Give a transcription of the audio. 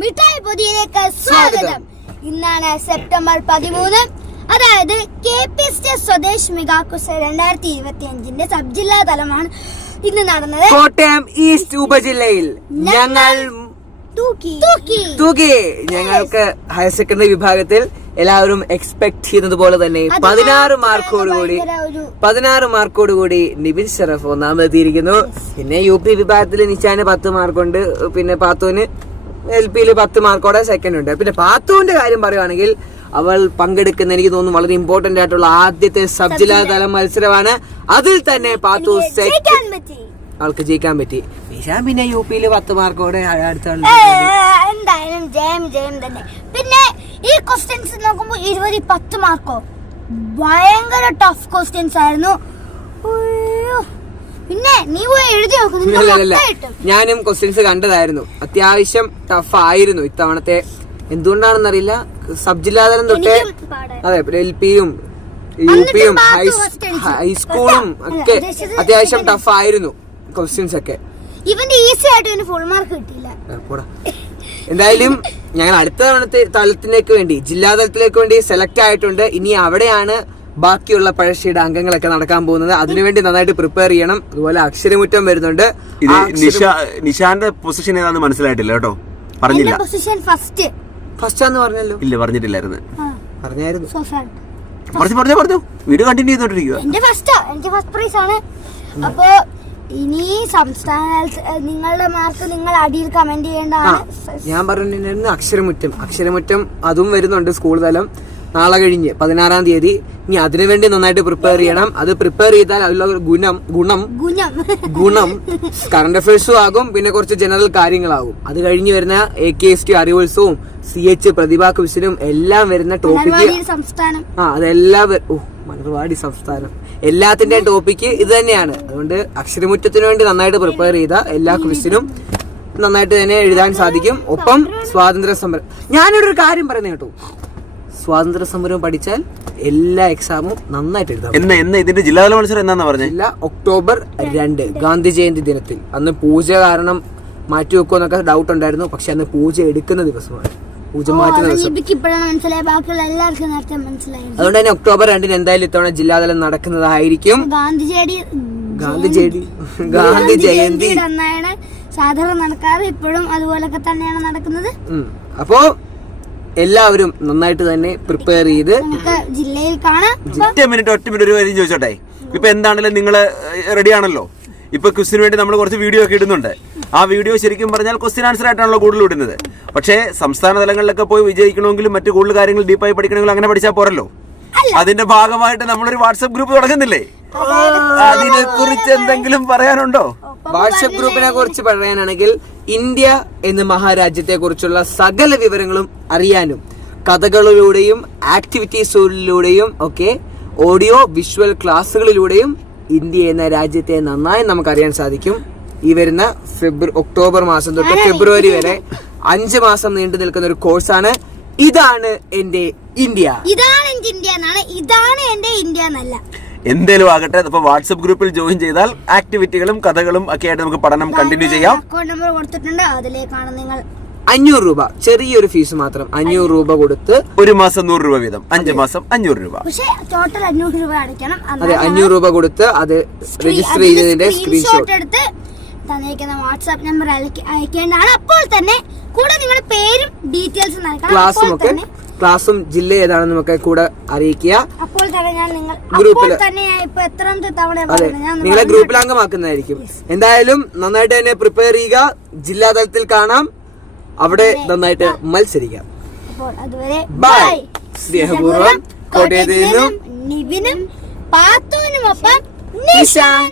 മിഠായി പൊതിയിലേക്ക് സ്വാഗതം. ഇന്നാണ് സെപ്റ്റംബർ പതിമൂന്ന്. അതായത് കെ പി എസ് സ്വദേശ് മെഗാക്കുസ് രണ്ടായിരത്തി ഇരുപത്തി അഞ്ചിന്റെ സബ് ജില്ലാ തലമാണ് ഇന്ന് നടന്നത്. കോട്ടയം ഈസ്റ്റ് ഉപജില്ലയിൽ. ഞങ്ങൾ തൂക്കി. ഞങ്ങൾക്ക് ഹയർ സെക്കൻഡറി വിഭാഗത്തിൽ എല്ലാവരും എക്സ്പെക്ട് ചെയ്യുന്നത് പോലെ തന്നെ പതിനാറ് മാർക്കോട് മാർക്കോടുകൂടി പതിനാറ് മാർക്കോട് പതിനാറ് മാർക്കോടുകൂടി നിബിൻ ഷറഫ് ഒന്നാമതെത്തിയിരിക്കുന്നു. പിന്നെ യു പി വിഭാഗത്തിൽ നിശാന് പത്ത് മാർക്കുണ്ട്. പിന്നെ പാത്തുവിന് എൽ പിയിൽ പത്ത് മാർക്കോടെ സെക്കൻഡ് ഉണ്ട് പിന്നെ പാത്തുവിന്റെ കാര്യം പറയുവാണെങ്കിൽ അവൾ പങ്കെടുക്കുന്ന എനിക്ക് തോന്നുന്നു വളരെ ഇമ്പോർട്ടന്റ് ആയിട്ടുള്ള ആദ്യത്തെ സബ് ജില്ലാ തല മത്സരമാണ്. അതിൽ തന്നെ പാത്തു അവൾക്ക് ജയിക്കാൻ പറ്റി. നിശാൻ പിന്നെ യു പിയിൽ പത്ത് മാർക്കോടെ എന്തായാലും ജയം ജയം തന്നെ. പിന്നെ ഈ ക്വസ്റ്റ്യൻസ് നോക്കുമ്പോ ഇരുപത് പത്ത് മാർക്കോ? ഭയങ്കര ടഫ് ക്വസ്റ്റ്യൻസ് ആയിരുന്നു. പിന്നെ നീ പോയി എഴുതി നോക്കും നിനക്ക് ഇല്ല, ഇല്ല. ഞാനും ക്വസ്റ്റ്യൻസ് കണ്ടതായിരുന്നു. അത്യാവശ്യം ടഫ് ആയിരുന്നു ഇത്തവണത്തെ. എന്തുകൊണ്ടാണെന്നറിയില്ല സബ് ജില്ലാതലം തൊട്ടേ അതെ എൽ പിയും യു പിയും. ഹൈസ്കൂളും ഒക്കെ അത്യാവശ്യം ടഫ് ആയിരുന്നു ക്വസ്റ്റ്യൻസ് ഒക്കെ. ഇവന്റെ ഈസി ആയിട്ട് ഫുൾ മാർക്ക് കിട്ടിയില്ല. എന്തായാലും ഞങ്ങൾ അടുത്ത തവണത്തെ തലത്തിലേക്ക് വേണ്ടി ജില്ലാതലത്തിലേക്ക് വേണ്ടി സെലക്ട് ആയിട്ടുണ്ട്. ഇനി അവിടെയാണ് ബാക്കിയുള്ള പഴശ്ശിയുടെ അംഗങ്ങളൊക്കെ നടക്കാൻ പോകുന്നത്. അതിനുവേണ്ടി നന്നായിട്ട് പ്രിപ്പയർ ചെയ്യണം. അതുപോലെ അക്ഷരമുറ്റം വരുന്നുണ്ട്. ഇത് നിഷ നിഷാന്റെ പൊസിഷൻ ഏതാന്ന് മനസ്സിലായിട്ടില്ല കേട്ടോ. പറഞ്ഞില്ല. ഞാൻ പൊസിഷൻ ഫസ്റ്റ് പറഞ്ഞല്ലോ. ഇല്ല പറഞ്ഞിട്ടില്ലായിരുന്നു. പറഞ്ഞായിരുന്നു. പറഞ്ഞു പറഞ്ഞു പറഞ്ഞു. വീഡിയോ കണ്ടിന്യൂ ചെയ്തോണ്ടിരിക്കുക എന്റെ ഫസ്റ്റാ എനിക്ക് ഫസ്റ്റ് പ്രൈസ് ആണ്. അപ്പോ ഇനി സംസ്ഥാന നിങ്ങളുടെ മാർക്ക് നിങ്ങൾ അടിയിൽ കമന്റ് ചെയ്യേണ്ടതാണ്. ഞാൻ പറഞ്ഞിരുന്നു അക്ഷരമുറ്റം. അക്ഷരമുറ്റം അതും വരുന്നുണ്ട് സ്കൂൾ തലം. നാളെ കഴിഞ്ഞ് പതിനാറാം തീയതി. ഇനി അതിനുവേണ്ടി നന്നായിട്ട് പ്രിപ്പയർ ചെയ്യണം. അത് പ്രിപ്പയർ ചെയ്താൽ അതിലുള്ള ഗുണം ഗുണം ഗുണം. കറണ്ട് അഫയേഴ്സും ആകും. പിന്നെ കുറച്ച് ജനറൽ കാര്യങ്ങളാകും. അത് കഴിഞ്ഞ് വരുന്ന എ കെ എസ് ടി അറിവുത്സവവും സി എച്ച് പ്രതിഭാ ക്വിസിനും എല്ലാം വരുന്ന ടോപ്പിക്ക് ആ അതെല്ലാം ഓ മലർവാടി സംസ്ഥാനം. എല്ലാത്തിന്റെയും ടോപ്പിക്ക് ഇത് തന്നെയാണ്. അതുകൊണ്ട് അക്ഷരമുറ്റത്തിന് വേണ്ടി നന്നായിട്ട് പ്രിപ്പയർ ചെയ്ത എല്ലാ ക്വിസിനും നന്നായിട്ട് തന്നെ എഴുതാൻ സാധിക്കും. ഒപ്പം സ്വാതന്ത്ര്യ സമരം ഞാനിവിടെ ഒരു കാര്യം പറയുന്നത് കേട്ടോ. സ്വാതന്ത്ര്യ സമരം പഠിച്ചാൽ എല്ലാ എക്സാമും നന്നായിട്ട് എഴുതാം എന്ന എന്ന് ഇതിന്റെ ജില്ലാതല മത്സരം എന്നാന്നാ പറഞ്ഞേ? ഇല്ല ഒക്ടോബർ രണ്ട് ഗാന്ധി ജയന്തി ദിനത്തിൽ. അന്ന് പൂജ കാരണം മാറ്റി വെക്കുമോ എന്നൊക്കെ ഡൗട്ട് ഉണ്ടായിരുന്നു. പക്ഷെ അന്ന് പൂജ എടുക്കുന്ന ദിവസമാണ്. പൂജ മാറ്റുന്ന ദിവസം. ലിപിക്ക് ഇപ്പോഴാണ് മനസ്സിലായി ബാക്കിയുള്ള എല്ലാവർക്കും നേരത്തെ മനസ്സിലായി അതുകൊണ്ട് തന്നെ ഒക്ടോബർ രണ്ടിന് എന്തായാലും ഇത്തവണ ജില്ലാതലം നടക്കുന്നതായിരിക്കും. ഗാന്ധിജയടി ഗാന്ധി ജയന്തി ഗാന്ധി ജയന്തി. അന്നാണ് സാധാരണ നടക്കാറ്. ഇപ്പോഴും അതുപോലൊക്കെ തന്നെയാണ് നടക്കുന്നത്. അപ്പോ എല്ലാവരും നന്നായിട്ട് തന്നെ പ്രിപ്പയർ ചെയ്ത് ജില്ലയിൽ കാണാം. ഒറ്റ മിനിറ്റ് ഒറ്റ മിനിറ്റ് ഒരു കാര്യം ചോദിച്ചോട്ടെ? ഇപ്പൊ എന്താണെങ്കിലും നിങ്ങൾ റെഡി ആണല്ലോ? ഇപ്പൊ ക്വസ്റ്റിന് വേണ്ടി നമ്മൾ കുറച്ച് വീഡിയോ ഒക്കെ ഇടുന്നുണ്ട്. ആ വീഡിയോ ശരിക്കും പറഞ്ഞാൽ ക്വസ്റ്റ്യൻ ആൻസർ ആയിട്ടാണല്ലോ കൂടുതൽ ഇടുന്നത്. പക്ഷേ സംസ്ഥാന തലങ്ങളിലൊക്കെ പോയി വിജയിക്കണമെങ്കിലും മറ്റു കൂടുതൽ കാര്യങ്ങൾ ഡീപ്പായി പഠിക്കണമെങ്കിലും അങ്ങനെ പഠിച്ചാൽ പോരല്ലോ? അതിന്റെ ഭാഗമായിട്ട് നമ്മളൊരു വാട്സപ്പ് ഗ്രൂപ്പ് തുടങ്ങുന്നില്ലേ? അതിനെ കുറിച്ച് എന്തെങ്കിലും പറയാനുണ്ടോ? വാട്സപ്പ് ഗ്രൂപ്പിനെ കുറിച്ച് പറയാനാണെങ്കിൽ ഇന്ത്യ എന്ന മഹാരാജ്യത്തെ കുറിച്ചുള്ള സകല വിവരങ്ങളും അറിയാനും കഥകളിലൂടെയും ആക്ടിവിറ്റീസുകളിലൂടെയും ഒക്കെ ഓഡിയോ വിഷ്വൽ ക്ലാസ്സുകളിലൂടെയും ഇന്ത്യ എന്ന രാജ്യത്തെ നന്നായി നമുക്ക് അറിയാൻ സാധിക്കും. ഈ വരുന്ന ഫെബ്രു ഒക്ടോബർ മാസം തൊട്ട് ഫെബ്രുവരി വരെ അഞ്ച് മാസം നീണ്ടു നിൽക്കുന്ന ഒരു കോഴ്സാണ്. ഇതാണ് എന്റെ ഇന്ത്യ. ഇതാണ് എന്റെ ഇന്ത്യ എന്നാണ്. ഇതാണ് എന്റെ ഇന്ത്യ എന്നല്ല. എന്തേലും ആകട്ടെ അപ്പൊ വാട്സപ്പ് ഗ്രൂപ്പിൽ ജോയിൻ ചെയ്താൽ ആക്ടിവിറ്റികളും കഥകളും ഒക്കെ ആയിട്ട് നമുക്ക് പഠനം കണ്ടിന്യൂ ചെയ്യാം. അക്കൗണ്ട് നമ്പർ കൊടുത്തിട്ടുണ്ട് അതിലേക്കാണ് നിങ്ങൾ. അഞ്ഞൂറ് രൂപ ചെറിയൊരു ഫീസ് മാത്രം അഞ്ഞൂറ് രൂപ കൊടുത്ത് ഒരു മാസം നൂറ് രൂപ വീതം അഞ്ച് മാസം അഞ്ഞൂറ് രൂപ. പക്ഷേ ടോട്ടൽ അഞ്ഞൂറ് രൂപ അടയ്ക്കണം. അതെ അഞ്ഞൂറ് രൂപ കൊടുത്ത് അത് രജിസ്റ്റർ ചെയ്തതിന്റെ സ്ക്രീൻഷോട്ട് എടുത്ത് തന്നിരിക്കുന്ന വാട്സാപ്പ് നമ്പർ അയക്കേണ്ടതാണ്. അപ്പോൾ തന്നെ കൂടെ നിങ്ങളുടെ പേരും ഡീറ്റെയിൽസും നൽകണം. ക്ലാസ്സും ഒക്കെ ക്ലാസ്സും ജില്ല ഏതാണെന്നും ഒക്കെ കൂടെ അറിയിക്കുക. അപ്പോൾ തന്നെ ഞാൻ നിങ്ങൾ ഗ്രൂപ്പിൽ അതെ നിങ്ങളെ. ഗ്രൂപ്പിൽ അംഗമാക്കുന്നതായിരിക്കും. എന്തായാലും നന്നായിട്ട് തന്നെ പ്രിപ്പയർ ചെയ്യുക. ജില്ലാ തലത്തിൽ കാണാം. അവിടെ നന്നായിട്ട് മത്സരിക്കാം. ബൈ സ്നേഹപൂർവം കോട്ടയത്ത് നിന്നും നിവിനും പാത്തുവിനുമൊപ്പം നിഷാൻ.